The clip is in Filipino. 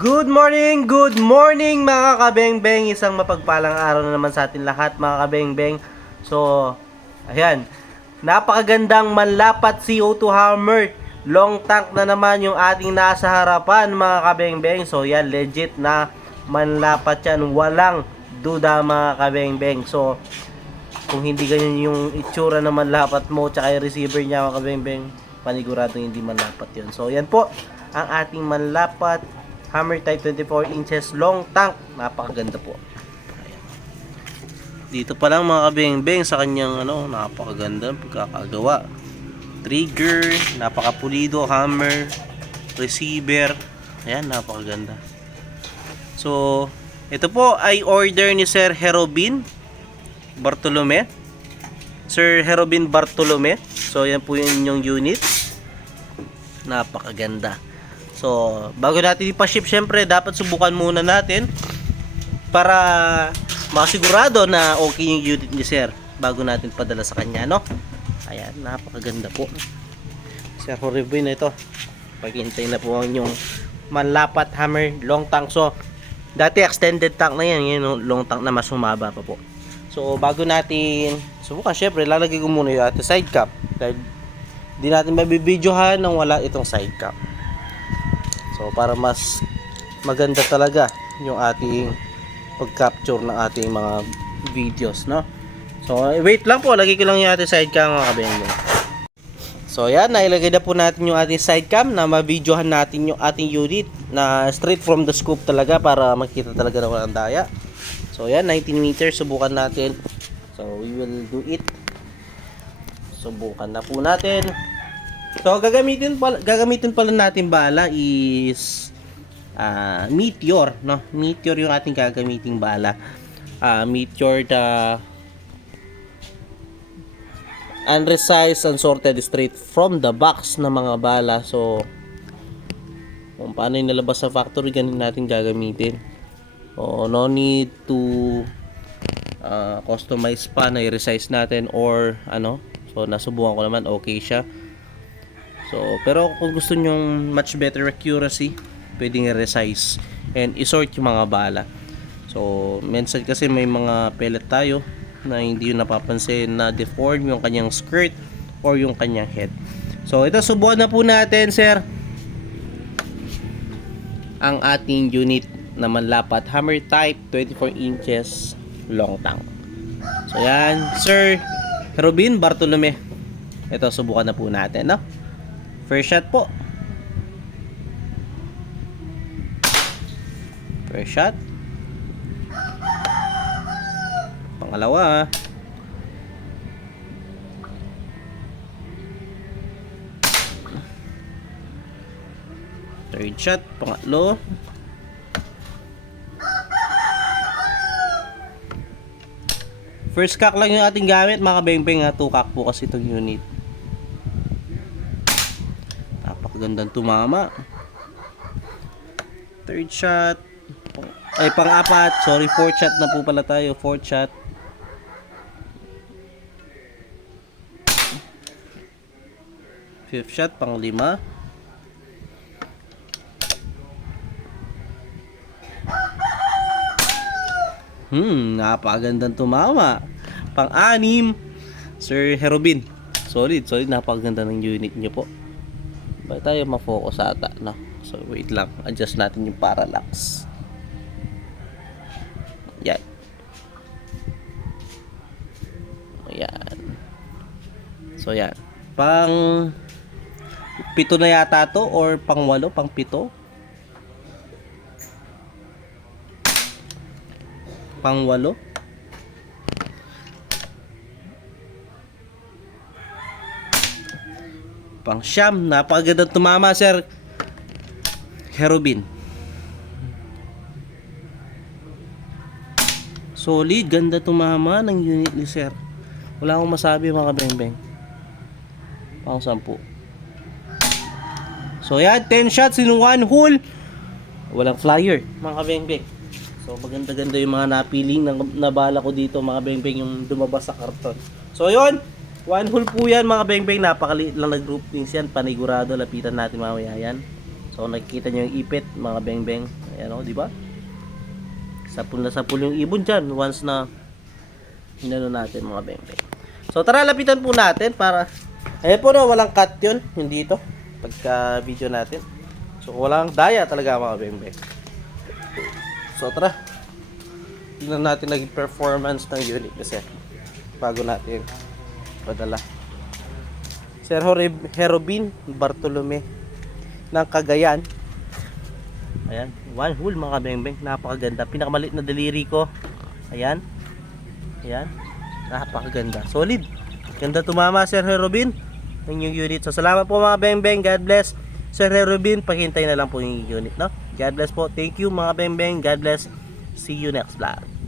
Good morning mga kabengbeng. Isang mapagpalang araw na naman sa atin lahat mga kabengbeng. So, ayan. Napakagandang manlapat CO2 hammer. Long tank na naman yung ating nasa harapan mga kabengbeng. So, yan, legit na manlapat yan. Walang duda mga kabengbeng. So, kung hindi ganyan yung itsura ng manlapat mo tsaka yung receiver niya mga kabengbeng, paniguradong hindi manlapat yun. So, yan po ang ating manlapat hammer type 24 inches long tank. Napakaganda po. Ayan. Dito pa lang mga kabeng-beng sa kanyang napakaganda pagkakagawa. Trigger, napakapulido, hammer, receiver. Ayan, napakaganda. So, ito po ay order ni Sir Herobin Bartolome. Sir Herobin Bartolome. So, yan po yung inyong unit. Napakaganda. So, bago natin ipa-ship, syempre, dapat subukan muna natin para makasigurado na okay yung unit ni Sir bago natin padala sa kanya, no? Ayan, napakaganda po. Sir Herobin na ito. Paghintay na po ang inyong manlapat hammer long tank. So, dati extended tank na yan. Yung long tank na mas humaba pa po. So, bago natin subukan, syempre, lalagay ko muna yung ating side cap. Dahil di natin mabibidyohan nang wala itong side cap. So, para mas maganda talaga yung ating pag-capture ng ating mga videos, no? So, wait lang po. Lagay ko lang yung ating sidecam mga kabengeng. So, yan. Nailagay na po natin yung ating sidecam na mabidyohan natin yung ating unit na straight from the scope talaga para makita talaga na walang daya. So, yan. 19 meters. Subukan natin. So, we will do it. Subukan na po natin. So, gagamitin pala natin bala is Meteor, no? Meteor yung ating gagamiting bala. Meteor the unresized, unsorted, straight from the box na mga bala. So, kung paano yung nalabas sa factory, ganun natin gagamitin. So, no need to customize pa na i-resize natin or ano. So, nasubukan ko naman, okay siya. So, pero kung gusto nyong much better accuracy, pwedeng i-resize and isort yung mga bala. So, minsan kasi may mga pellet tayo na hindi yung napapansin na deform yung kanyang skirt or yung kanyang head. So, ito subukan na po natin, sir, ang ating unit na manlapat hammer type 24 inches long tank. So, yan, Sir Herobin Bartolome. Ito, subukan na po natin, no? First shot po. First shot. Pangalawa. Third shot. Pangatlo. First cock lang yung ating gamit mga kabeng-beng. 2 cock po kasi itong unit. Gandang tumama. Third shot. Ay, pang-apat. Sorry, fourth shot na po pala tayo. Fourth shot. Fifth shot, pang-5. Napakagandang tumama. Pang-6. Sir Herobin. Solid. Napakaganda ng unit nyo po. Bakit tayo ma-focus ata, no? So, wait lang. Adjust natin yung parallax. Yan. Ayan. So, yan. Pang 7 na yata to or pang 8, pang 7. Pang 8. Pang 9. Napakagandang tumama, Sir Herobin. Solid, ganda tumama ng unit ni Sir. Wala akong masabi mga kabeng-beng. Pang 10. So yan, 10 shots in 1 hole. Walang flyer mga kabeng-beng. So maganda-ganda yung mga napiling na bala ko dito mga kabeng-beng, yung dumabas sa karton. So yun, 1 hole po yan mga beng-beng. Napakaliit lang na groupings yan. Panigurado. Lapitan natin mamaya yan. So nakikita nyo yung ipit mga beng-beng. Ayan o, di ba? Sapul na sapul yung ibon dyan once na inano natin mga beng-beng. So tara, lapitan po natin para ayan po no, walang cut yun, hindi ito pagka video natin. So walang daya talaga mga beng-beng. So tara, tingnan natin naging performance ng unit kasi bago natin padala. Sir Herobin Bartolome ng Cagayan. Ayan, one whole mga beng-beng, napakaganda. Pinakamaliit na daliri ko. Ayan. Ayan. Napakaganda. Solid. Ganda tumama Sir Herobin ng yung unit. So salamat po mga beng-beng. God bless. Sir Herobin, paghintay na lang po yung unit, no? God bless po. Thank you mga beng-beng. God bless. See you next vlog.